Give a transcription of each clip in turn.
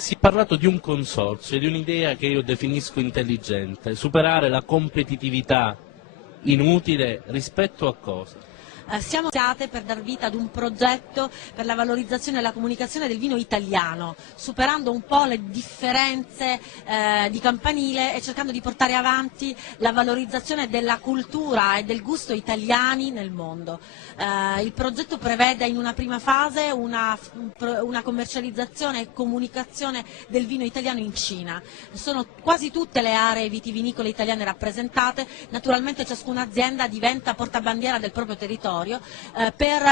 Si è parlato di un consorzio, di un'idea che io definisco intelligente, superare la competitività inutile rispetto a cosa? Siamo iniziate per dar vita ad un progetto per la valorizzazione e la comunicazione del vino italiano, superando un po' le differenze di campanile e cercando di portare avanti la valorizzazione della cultura e del gusto italiani nel mondo. Il progetto prevede in una prima fase una commercializzazione e comunicazione del vino italiano in Cina. Sono quasi tutte le aree vitivinicole italiane rappresentate, naturalmente ciascuna azienda diventa portabandiera del proprio territorio per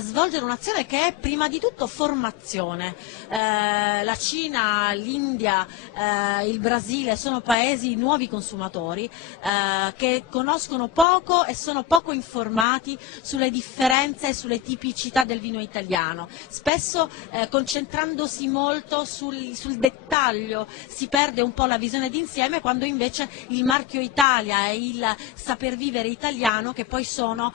svolgere un'azione che è prima di tutto formazione. La Cina, l'India, il Brasile sono paesi nuovi consumatori che conoscono poco e sono poco informati sulle differenze e sulle tipicità del vino italiano. Spesso concentrandosi molto sul dettaglio si perde un po' la visione d'insieme, quando invece il marchio Italia e il saper vivere italiano che poi sono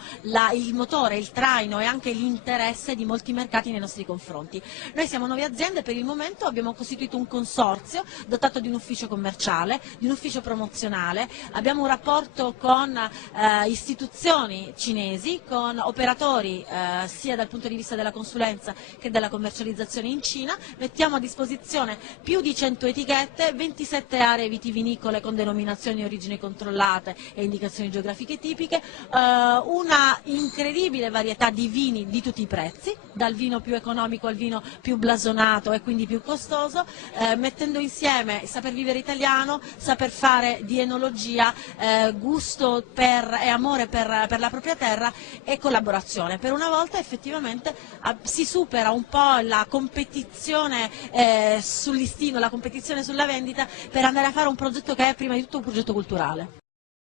il motore, il traino e anche l'interesse di molti mercati nei nostri confronti. Noi siamo 9 aziende, per il momento abbiamo costituito un consorzio dotato di un ufficio commerciale, di un ufficio promozionale, abbiamo un rapporto con istituzioni cinesi, con operatori sia dal punto di vista della consulenza che della commercializzazione in Cina, mettiamo a disposizione più di 100 etichette, 27 aree vitivinicole con denominazioni e origini controllate e indicazioni geografiche tipiche, una incredibile varietà di vini di tutti i prezzi, dal vino più economico al vino più blasonato e quindi più costoso, mettendo insieme saper vivere italiano, saper fare di enologia, gusto e amore per la propria terra e collaborazione. Per una volta effettivamente si supera un po' la competizione sul listino, la competizione sulla vendita, per andare a fare un progetto che è prima di tutto un progetto culturale.